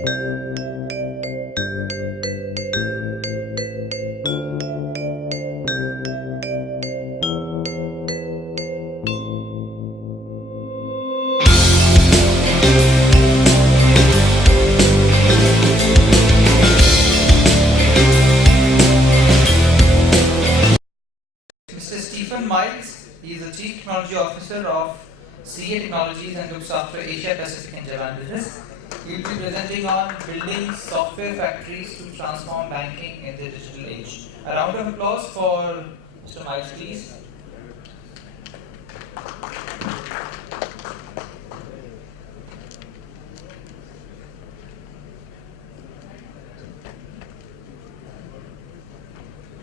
He is the Chief Technology Officer of CA Technologies and looks after Asia Pacific and Japan business. He will be presenting on building software factories to transform banking in the digital age. A round of applause for Mr. Miles, please.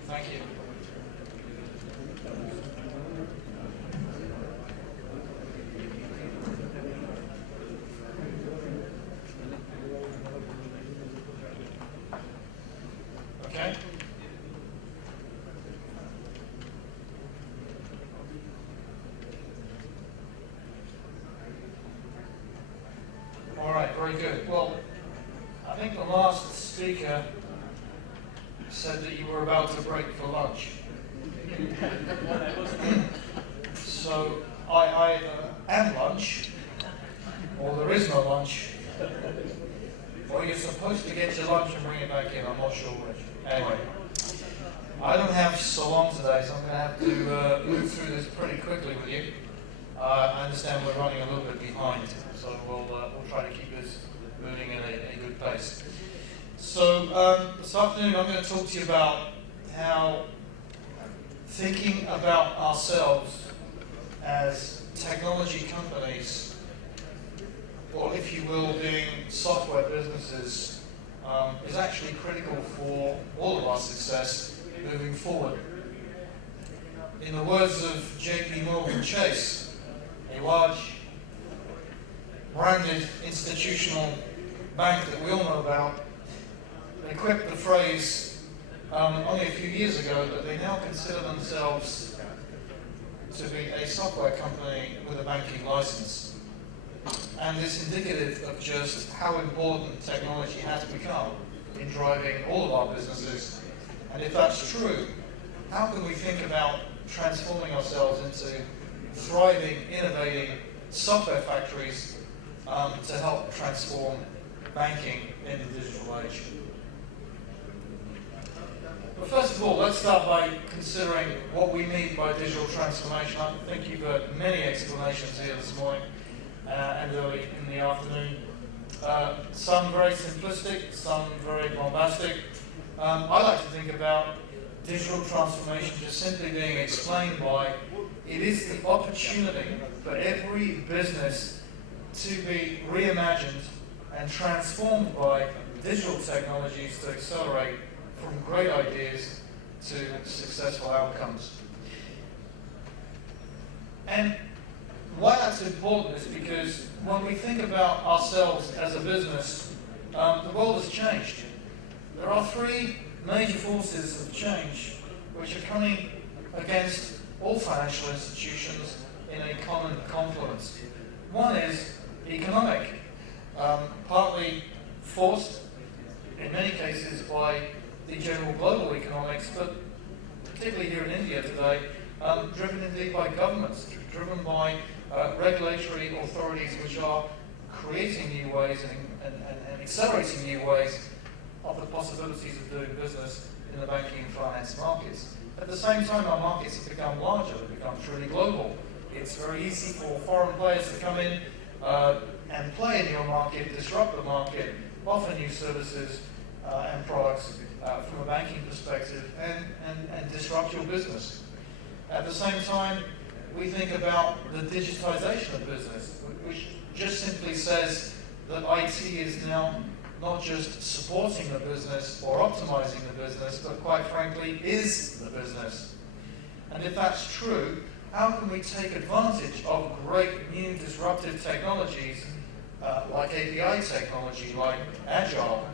Thank you. Okay. All right, very good. Well, I think the last speaker said that you were about to break for lunch. So I either am lunch, or there is no lunch, or you're supposed to get your lunch and bring it back in. I'm not sure which. Anyway, I don't have so long today, so I'm going to have to move through this pretty quickly with you. I understand we're running a little bit behind, so we'll try to keep this moving at a good pace. So this afternoon I'm going to talk to you about how thinking about ourselves as technology companies, or if you will, being software businesses, is actually critical for all of our success moving forward. In the words of J.P. Morgan Chase, a large branded institutional bank that we all know about, they quipped the phrase only a few years ago that they now consider themselves to be a software company with a banking license. And it's indicative of just how important technology has become in driving all of our businesses. And if that's true, how can we think about transforming ourselves into thriving, innovating software factories to help transform banking in the digital age? But first of all, let's start by considering what we mean by digital transformation. I think you've heard many explanations here this morning and early in the afternoon. Some very simplistic, some very bombastic. I like to think about digital transformation just simply being explained by it is the opportunity for every business to be reimagined and transformed by digital technologies to accelerate from great ideas to successful outcomes. And why that's important is because when we think about ourselves as a business, the world has changed. There are three major forces of change which are coming against all financial institutions in a common confluence. One is economic, partly forced in many cases by the general global economics, but particularly here in India today, driven indeed by governments, driven by regulatory authorities which are creating new ways and accelerating new ways of the possibilities of doing business in the banking and finance markets. At the same time, our markets have become larger, they've become truly global. It's very easy for foreign players to come in and play in your market, disrupt the market, offer new services and products from a banking perspective and disrupt your business. At the same time, we think about the digitization of business, which just simply says that IT is now not just supporting the business or optimizing the business, but quite frankly is the business. And if that's true, how can we take advantage of great new disruptive technologies like API technology, like Agile,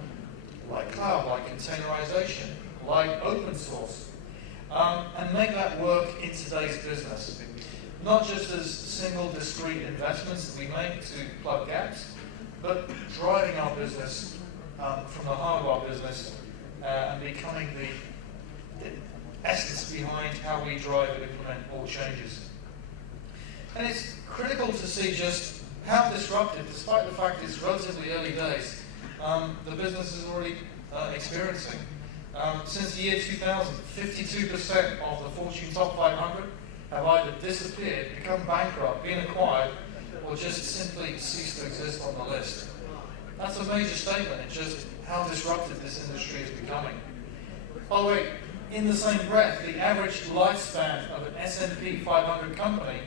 like cloud, like containerization, like open source, and make that work in today's business? Not just as single discrete investments that we make to plug gaps, but driving our business from the hardware business and becoming the essence behind how we drive and implement all changes. And it's critical to see just how disruptive, despite the fact it's relatively early days, the business is already experiencing. Since the year 2000, 52% of the Fortune Top 500 have either disappeared, become bankrupt, been acquired, or just simply ceased to exist on the list. That's a major statement in just how disruptive this industry is becoming. By the way, in the same breath, the average lifespan of an S&P 500 company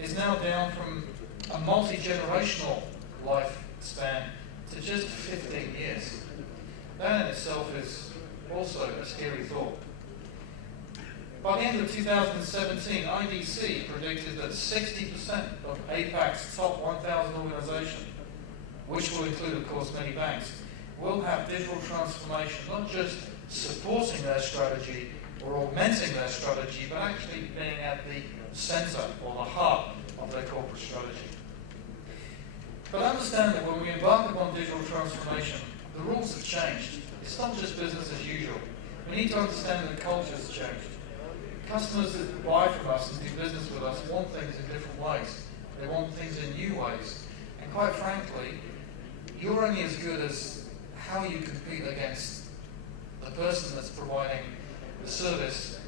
is now down from a multi-generational lifespan to just 15 years. That in itself is also a scary thought. By the end of 2017, IDC predicted that 60% of APAC's top 1,000 organizations, which will include, of course, many banks, will have digital transformation, not just supporting their strategy or augmenting their strategy, but actually being at the center or the heart of their corporate strategy. But understand that when we embark upon digital transformation, the rules have changed. It's not just business as usual. We need to understand that culture has changed. Customers that buy from us and do business with us want things in different ways. They want things in new ways. And quite frankly, you're only as good as how you compete against the person that's providing the service.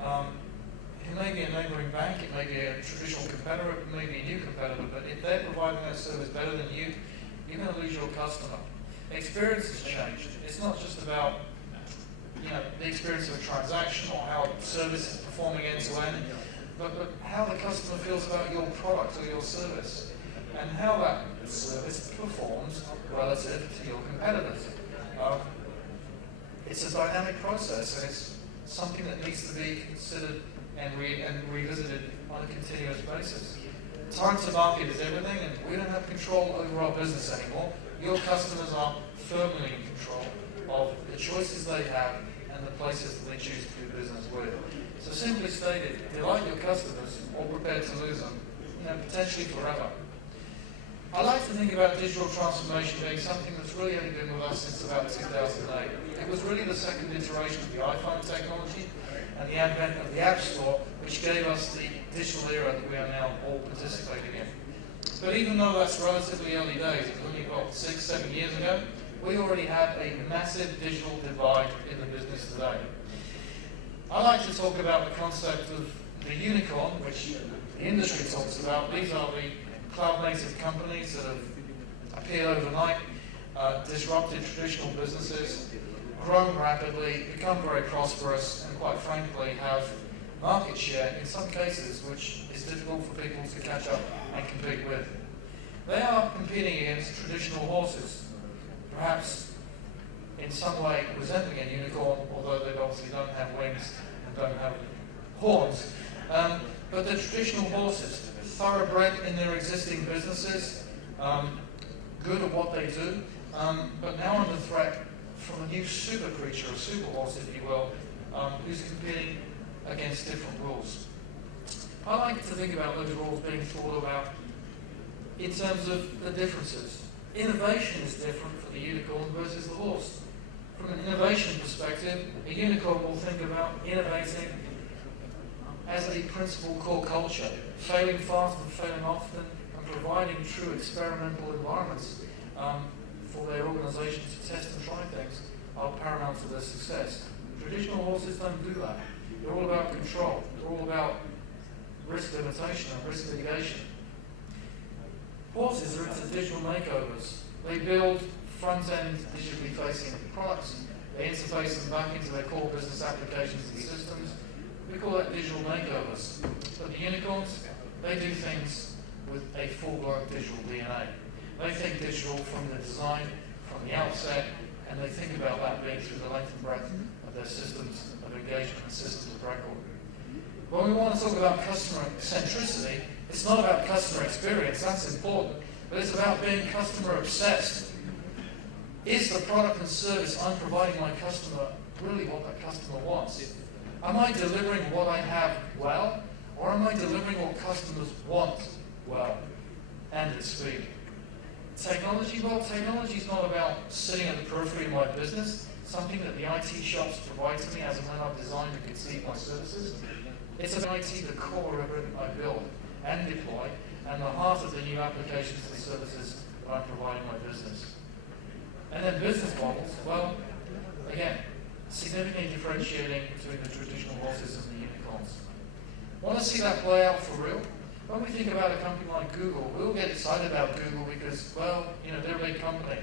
It may be a neighboring bank, it may be a traditional competitor, it may be a new competitor, but if they're providing that service better than you, you're going to lose your customer. Experience has changed. It's not just about the experience of a transaction or how service is performing end to end, but how the customer feels about your product or your service and how that service performs relative to your competitors. It's a dynamic process, and it's something that needs to be considered and revisited on a continuous basis. Time to market is everything, and we don't have control over our business anymore. Your customers are firmly in control of the choices they have and the places that they choose to do business with. So simply stated, delight your customers or prepare to lose them, potentially forever. I like to think about digital transformation being something that's really only been with us since about 2008. It was really the second iteration of the iPhone technology and the advent of the App Store, which gave us the digital era that we are now all participating in. But even though that's relatively early days, it was only about 6-7 years ago, we already have a massive digital divide in the business today. I like to talk about the concept of the unicorn, which the industry talks about. These are the cloud-native companies that have appeared overnight, disrupted traditional businesses, grown rapidly, become very prosperous, and quite frankly have market share in some cases which is difficult for people to catch up and compete with. They are competing against traditional horses, perhaps in some way resembling a unicorn, although they obviously don't have wings and don't have horns. But the traditional horses, thoroughbred in their existing businesses, good at what they do, but now under threat from a new super creature, a super horse, if you will, who's competing against different rules. I like to think about those rules being thought about in terms of the differences. Innovation is different for the unicorn versus the horse. From an innovation perspective, a unicorn will think about innovating as a principal core culture, failing fast and failing often, and providing true experimental environments for their organization to test and try things are paramount to their success. Traditional horses don't do that. They're all about control. They're all about risk limitation and risk mitigation. Horses are into digital makeovers. They build front-end digitally facing products. They interface them back into their core business applications and systems. We call that digital makeovers. But the unicorns, they do things with a full-blown digital DNA. They think digital from the design, from the outset, and they think about that being through the length and breadth of their systems of engagement and systems of record. When we want to talk about customer centricity, it's not about customer experience, that's important, but it's about being customer obsessed. Is the product and service I'm providing my customer really what that customer wants? Am I delivering what I have well, or am I delivering what customers want well and at speed? Technology, well, technology is not about sitting at the periphery of my business, something that the IT shops provide to me as and when I design and conceive my services. It's about IT, the core of everything I build and deploy, and the heart of the new applications and services that I'm providing my business. And then business models, well, again, significantly differentiating between the traditional horses and the unicorns. Want to see that play out for real? When we think about a company like Google, we'll get excited about Google because, well, they're a big company.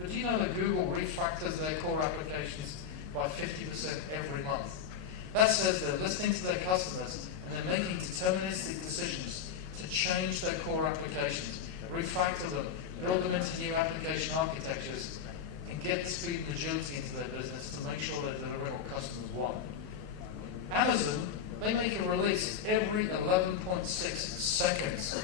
But do you know that Google refactors their core applications by 50% every month? That says they're listening to their customers and they're making deterministic decisions to change their core applications, refactor them, build them into new application architectures, and get the speed and agility into their business to make sure they're delivering what customers want. Amazon, they make a release every 11.6 seconds.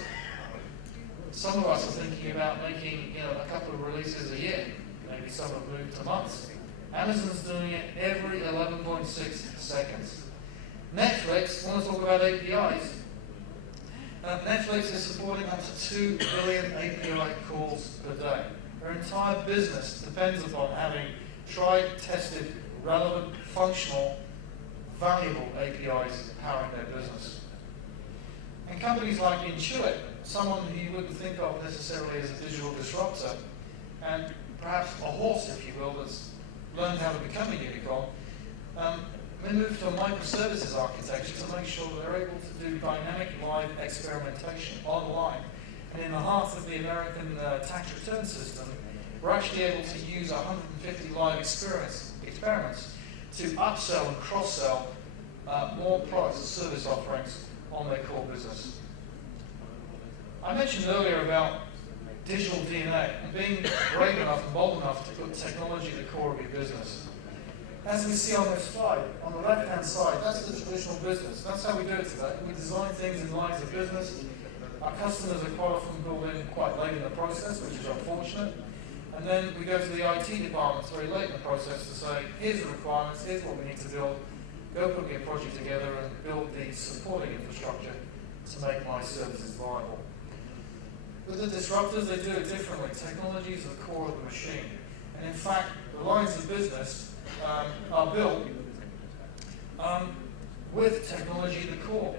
Some of us are thinking about making a couple of releases a year. Maybe some have moved to months. Amazon's doing it every 11.6 seconds. Netflix, want to talk about APIs? Netflix is supporting up to 2 billion API calls per day. Their entire business depends upon having tried, tested, relevant, functional, valuable APIs powering their business. And companies like Intuit, someone who you wouldn't think of necessarily as a digital disruptor, and perhaps a horse, if you will, that's learned how to become a unicorn, they moved to a microservices architecture to make sure that they're able to do dynamic live experimentation online. And in the heart of the American tax return system, we're actually able to use 150 live experiments to upsell and cross-sell more products and service offerings on their core business. I mentioned earlier about digital DNA and being brave enough and bold enough to put technology at the core of your business. As we see on this slide, on the left-hand side, that's the traditional business. That's how we do it today. We design things in lines of business. Our customers are quite often built in quite late in the process, which is unfortunate. And then we go to the IT departments very late in the process to say, here's the requirements, here's what we need to build. Go put me a project together and build the supporting infrastructure to make my services viable. With the disruptors, they do it differently. Technology is the core of the machine. And in fact, the lines of business are built with technology at the core.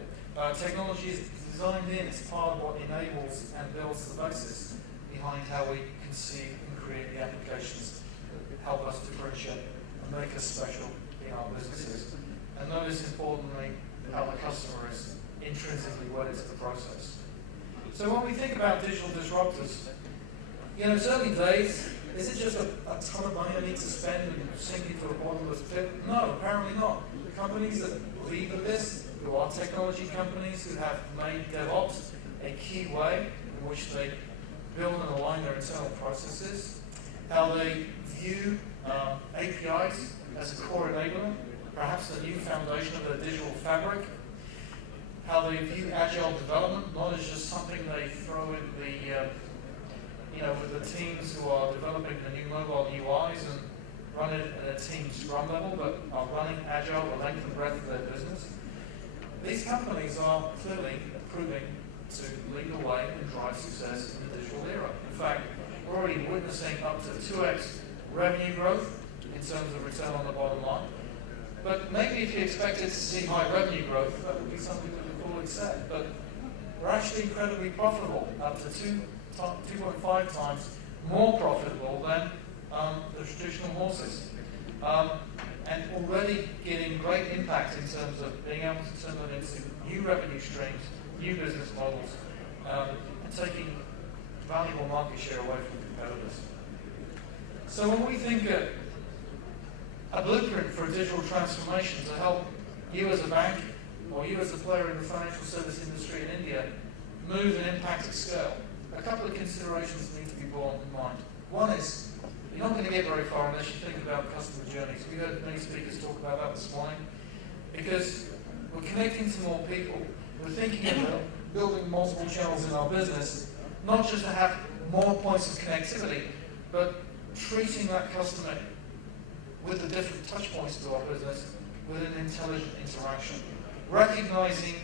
Technology is designed in as part of what enables and builds the basis behind how we conceive and create the applications that help us differentiate and make us special in our businesses. And notice, importantly, how the customer is intrinsically wedded to the process. So when we think about digital disruptors, it's early days. Is it just a ton of money I need to spend and sink into a bottomless pit? No, apparently not. The companies that believe in this, who are technology companies who have made DevOps a key way in which they build and align their internal processes, how they view APIs as a core enabler, perhaps the new foundation of their digital fabric, how they view agile development, not as just something they throw in the with the teams who are developing the new mobile UIs and run it at a team scrum level, but are running agile the length and breadth of their business. These companies are clearly proving to lead the way and drive success in the digital era. In fact, we're already witnessing up to 2x revenue growth in terms of return on the bottom line. But maybe if you expected to see high revenue growth, that would be something that we've already said. But we're actually incredibly profitable, up to 2.5 times more profitable than the traditional horses. And already getting great impact in terms of being able to turn them into new revenue streams, new business models, and taking valuable market share away from competitors. So when we think a blueprint for a digital transformation to help you as a bank or you as a player in the financial service industry in India move and impact at scale, a couple of considerations need to be borne in mind. One is, you're not going to get very far unless you think about customer journeys. We heard many speakers talk about that this morning. Because we're connecting to more people. We're thinking about building multiple channels in our business, not just to have more points of connectivity, but treating that customer with the different touch points to our business with an intelligent interaction. Recognizing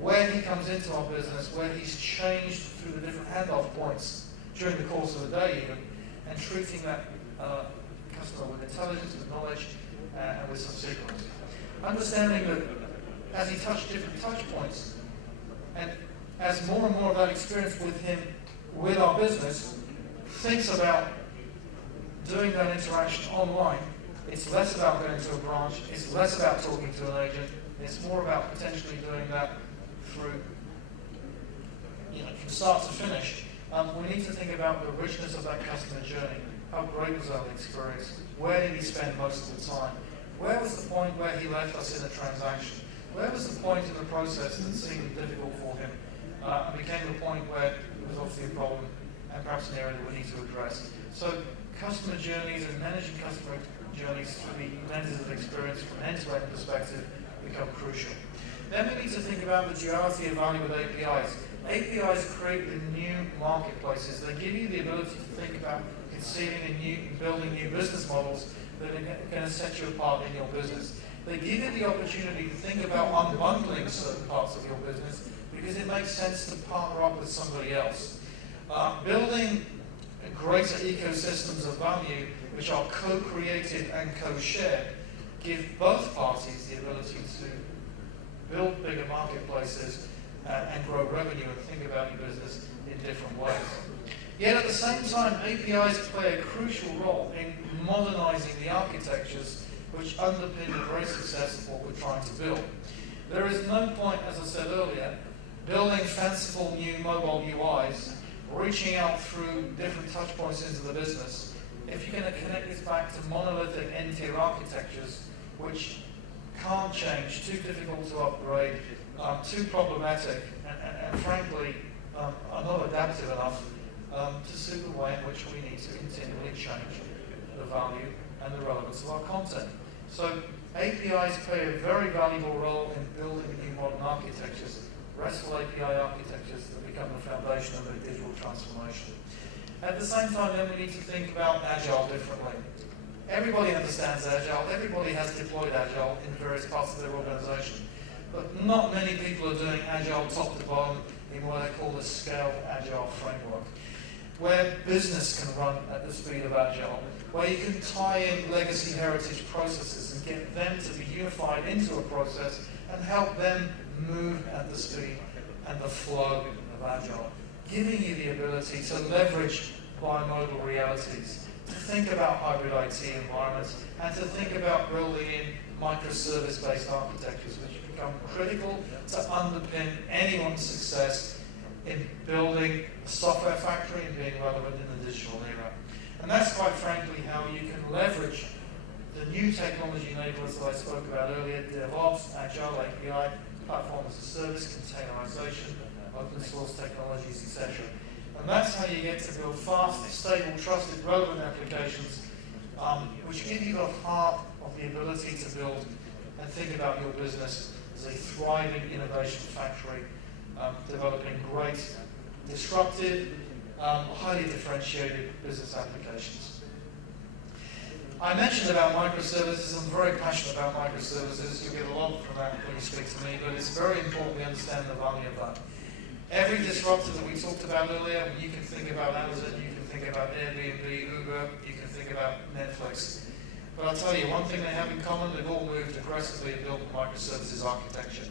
where he comes into our business, where he's changed through the different handoff points during the course of the day even, and treating that customer with intelligence, with knowledge, and with some sequence. Understanding that as he touched different touch points, and as more and more of that experience with him, with our business, thinks about doing that interaction online, it's less about going to a branch, it's less about talking to an agent, it's more about potentially doing that through, from start to finish. We need to think about the richness of that customer journey. How great was that experience? Where did he spend most of the time? Where was the point where he left us in a transaction? Where was the point in the process that seemed difficult for him and became the point where it was obviously a problem and perhaps an area that we need to address? So customer journeys and managing customer journeys through the lenses of experience from an end-to-end perspective become crucial. Then we need to think about the duality of value with APIs. APIs create the new marketplaces. They give you the ability to think about conceiving and building new business models that are going to set you apart in your business. They give you the opportunity to think about unbundling certain parts of your business because it makes sense to partner up with somebody else. Building greater ecosystems of value which are co-created and co-shared give both parties the ability to build bigger marketplaces and grow revenue and think about your business in different ways. Yet at the same time, APIs play a crucial role in modernizing the architectures which underpin the very success of what we're trying to build. There is no point, as I said earlier, building fanciful new mobile UIs, reaching out through different touch points into the business, if you're going to connect this back to monolithic end-tier architectures, which can't change, too difficult to upgrade, too problematic, and frankly, are not adaptive enough to suit the way in which we need to continually change the value and the relevance of our content. So APIs play a very valuable role in building new modern architectures, RESTful API architectures that become the foundation of a digital transformation. At the same time, then we need to think about Agile differently. Everybody understands Agile, everybody has deployed Agile in various parts of their organization, but not many people are doing Agile top to bottom in what I call the scaled Agile framework, where business can run at the speed of Agile, where you can tie in legacy heritage processes and get them to be unified into a process and help them move at the speed and the flow of Agile, giving you the ability to leverage bimodal realities, to think about hybrid IT environments, and to think about building in microservice-based architectures, which become critical to underpin anyone's success in building a software factory and being relevant in the digital era. And that's quite frankly how you can leverage the new technology enablers that I spoke about earlier, DevOps, Agile API, platform as a service, containerization, open source technologies, etc. And that's how you get to build fast, stable, trusted, relevant applications which give you the heart of the ability to build and think about your business as a thriving innovation factory, developing great, disruptive, highly differentiated business applications. I mentioned about microservices. I'm very passionate about microservices. You'll get a lot from that when you speak to me, but it's very important we understand the value of that. Every disruptor that we talked about earlier, you can think about Amazon, you can think about Airbnb, Uber, you can think about Netflix. But I'll tell you, one thing they have in common, they've all moved aggressively and built microservices architecture.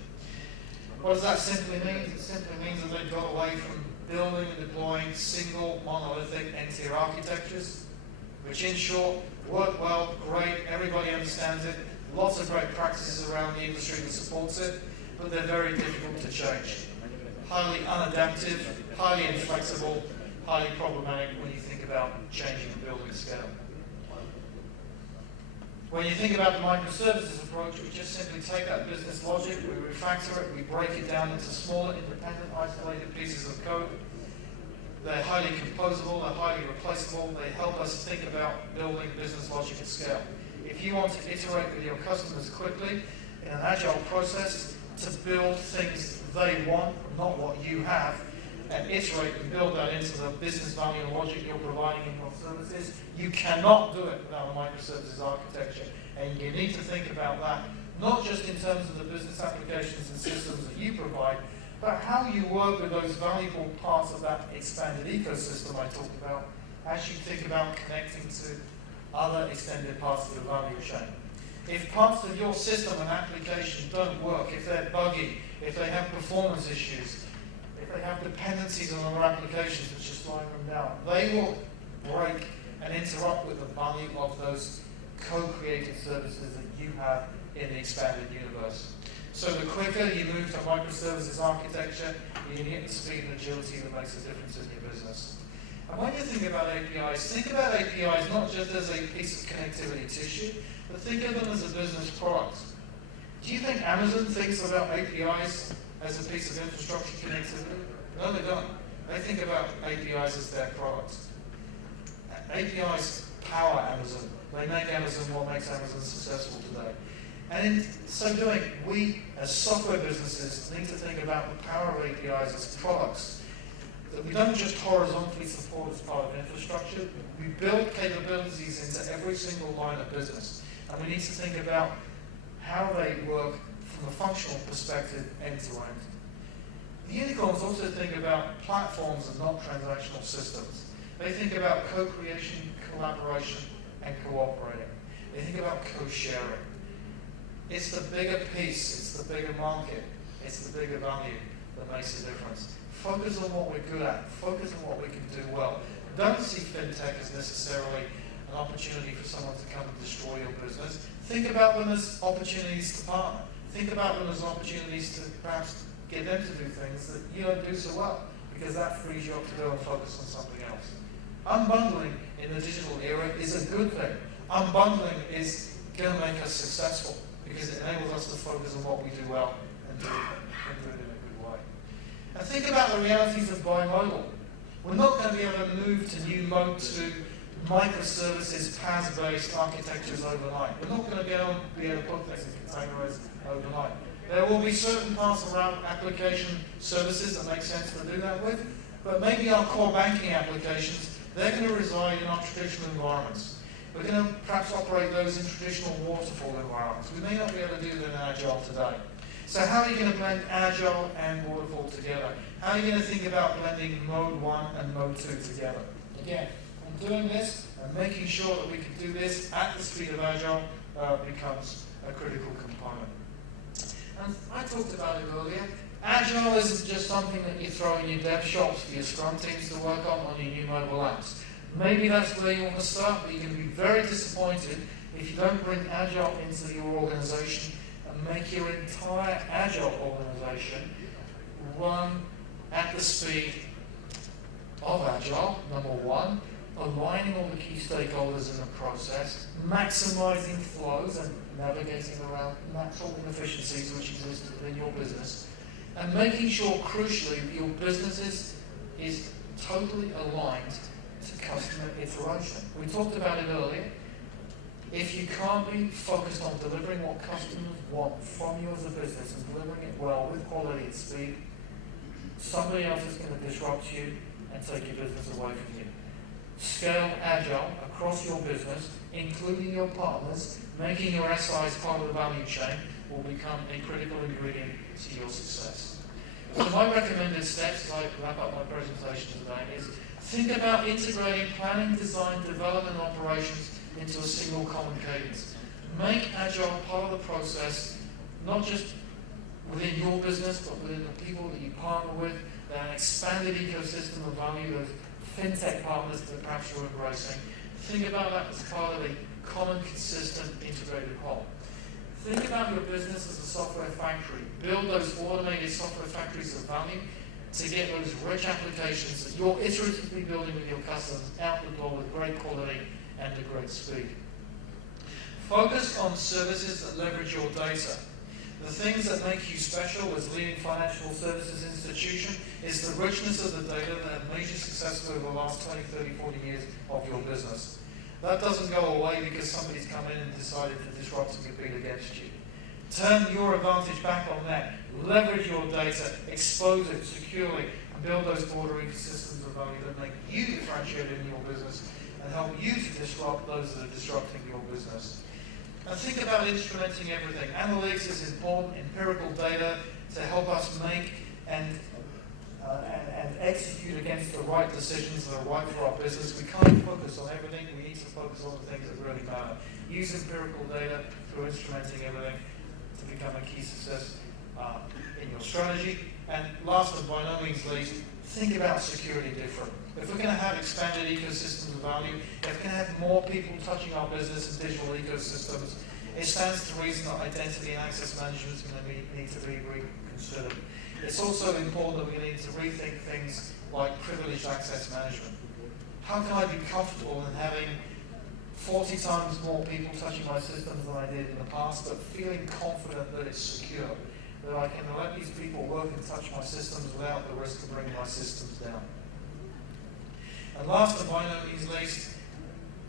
What does that simply mean? It simply means that they've got away from building and deploying single monolithic end-tier architectures, which in short, work well, great, everybody understands it, lots of great practices around the industry that supports it, but they're very difficult to change. Highly unadaptive, highly inflexible, highly problematic when you think about changing the building scale. When you think about the microservices approach, we just simply take that business logic, we refactor it, we break it down into smaller, independent, isolated pieces of code. They're highly composable, they're highly replaceable, they help us think about building business logic at scale. If you want to iterate with your customers quickly in an agile process to build things they want, not what you have, and iterate and build that into the business value and logic you're providing in your services, you cannot do it without a microservices architecture. And you need to think about that, not just in terms of the business applications and systems that you provide, but how you work with those valuable parts of that expanded ecosystem I talked about as you think about connecting to other extended parts of the value chain. If parts of your system and application don't work, if they're buggy, if they have performance issues, if they have dependencies on other applications which are slowing them down, they will break and interrupt with the value of those co-created services that you have in the expanded universe. So the quicker you move to microservices architecture, you can get the speed and agility that makes a difference in your business. And when you think about APIs not just as a piece of connectivity tissue, but think of them as a business product. Do you think Amazon thinks about APIs as a piece of infrastructure connectivity? No, they don't. They think about APIs as their product. APIs power Amazon. They make Amazon what makes Amazon successful today. And in so doing, we as software businesses need to think about the power of APIs as products that we don't just horizontally support as part of infrastructure. We build capabilities into every single line of business. And we need to think about how they work from a functional perspective end to end. The unicorns also think about platforms and not transactional systems. They think about co-creation, collaboration, and cooperating. They think about co-sharing. It's the bigger piece, it's the bigger market, it's the bigger value that makes a difference. Focus on what we're good at, focus on what we can do well. Don't see fintech as necessarily an opportunity for someone to come and destroy your business. Think about them as opportunities to partner. Think about them as opportunities to perhaps get them to do things that you don't do so well, because that frees you up to go and focus on something else. Unbundling in the digital era is a good thing. Unbundling is going to make us successful because it enables us to focus on what we do well and do it in a good way. And think about the realities of bimodal. We're not going to be able to move to new mode to microservices, PaaS-based architectures overnight. We're not going to be able to put things in containers overnight. There will be certain parts around application services that make sense to do that with, but maybe our core banking applications, they're going to reside in our traditional environments. We're going to perhaps operate those in traditional waterfall environments. We may not be able to do that in Agile today. So how are you going to blend Agile and waterfall together? How are you going to think about blending Mode 1 and Mode 2 together? Again, doing this and making sure that we can do this at the speed of Agile becomes a critical component. And I talked about it earlier. Agile isn't just something that you throw in your dev shops for your Scrum teams to work on your new mobile apps. Maybe that's where you want to start, but you're going to be very disappointed if you don't bring Agile into your organization and make your entire Agile organization run at the speed of Agile, number one, aligning all the key stakeholders in the process, maximizing flows and navigating around natural inefficiencies which exist within your business, and making sure, crucially, that your business is totally aligned to customer iteration. We talked about it earlier. If you can't be focused on delivering what customers want from you as a business and delivering it well with quality and speed, somebody else is going to disrupt you and take your business away from you. Scale Agile across your business, including your partners, making your SIs part of the value chain will become a critical ingredient to your success. So my recommended steps as I wrap up my presentation today is think about integrating planning, design, development, and operations into a single common cadence. Make Agile part of the process, not just within your business, but within the people that you partner with, that expanded ecosystem of value, those fintech partners that perhaps you're embracing. Think about that as part of a common, consistent, integrated whole. Think about your business as a software factory. Build those automated software factories of value to get those rich applications that you're iteratively building with your customers out the door with great quality and at great speed. Focus on services that leverage your data. The things that make you special as leading financial services institution is the richness of the data that have made you successful over the last 20, 30, 40 years of your business. That doesn't go away because somebody's come in and decided to disrupt and compete against you. Turn your advantage back on that. Leverage your data, expose it securely, and build those broader ecosystems of value that make you differentiate in your business and help you to disrupt those that are disrupting your business. And think about instrumenting everything. Analytics is important, empirical data, to help us make and execute against the right decisions that are right for our business. We can't focus on everything. We need to focus on the things that really matter. Use empirical data through instrumenting everything to become a key success in your strategy. And last but by no means least, think about security different. If we're going to have expanded ecosystems of value, if we're going to have more people touching our business in digital ecosystems, it stands to reason that identity and access management is going to need to be reconsidered. It's also important that we need to rethink things like privileged access management. How can I be comfortable in having 40 times more people touching my systems than I did in the past, but feeling confident that it's secure, that I can let these people work and touch my systems without the risk of bringing my systems down? And last but by no means least,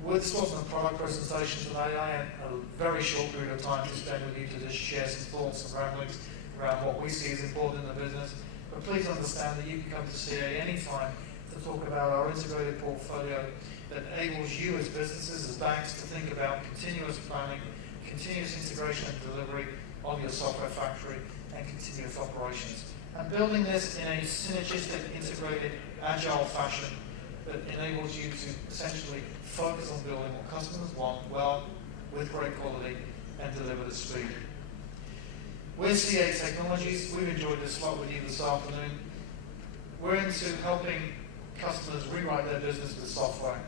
this wasn't a product presentation today. I had a very short period of time to spend with you to just share some thoughts and ramblings around what we see as important in the business. But please understand that you can come to CA anytime to talk about our integrated portfolio that enables you as businesses, as banks, to think about continuous planning, continuous integration and delivery of your software factory, and continuous operations. And building this in a synergistic, integrated, agile fashion that enables you to essentially focus on building what customers want well, with great quality, and deliver at speed. We're CA Technologies. We've enjoyed this slot with you this afternoon. We're into helping customers rewrite their business with software.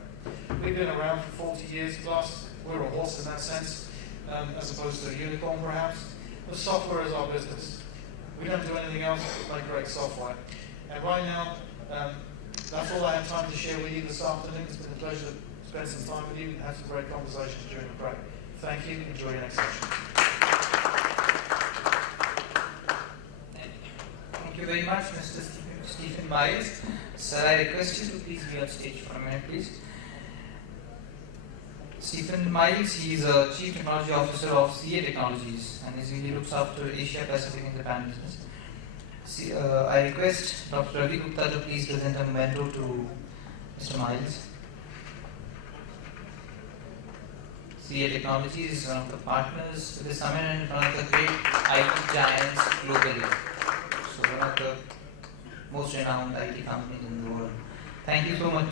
We've been around for 40 years plus. We're a horse in that sense, as opposed to a unicorn perhaps. But software is our business. We don't do anything else but make great software. And right now, that's all I have time to share with you this afternoon. It's been a pleasure to spend some time with you and have some great conversations during the break. Thank you. Enjoy your next session. Thank you very much, Mr. Stephen Miles. Sir, I request you to please be on stage for a minute, please. Stephen Miles, he is a Chief Technology Officer of CA Technologies, and he looks after Asia Pacific and Japan business. I request Dr. Ravi Gupta to please present a memento to Mr. Miles. CA Technologies is one of the partners with the summit and one of the great IT giants globally. So one of the most renowned IT companies in the world. Thank you so much.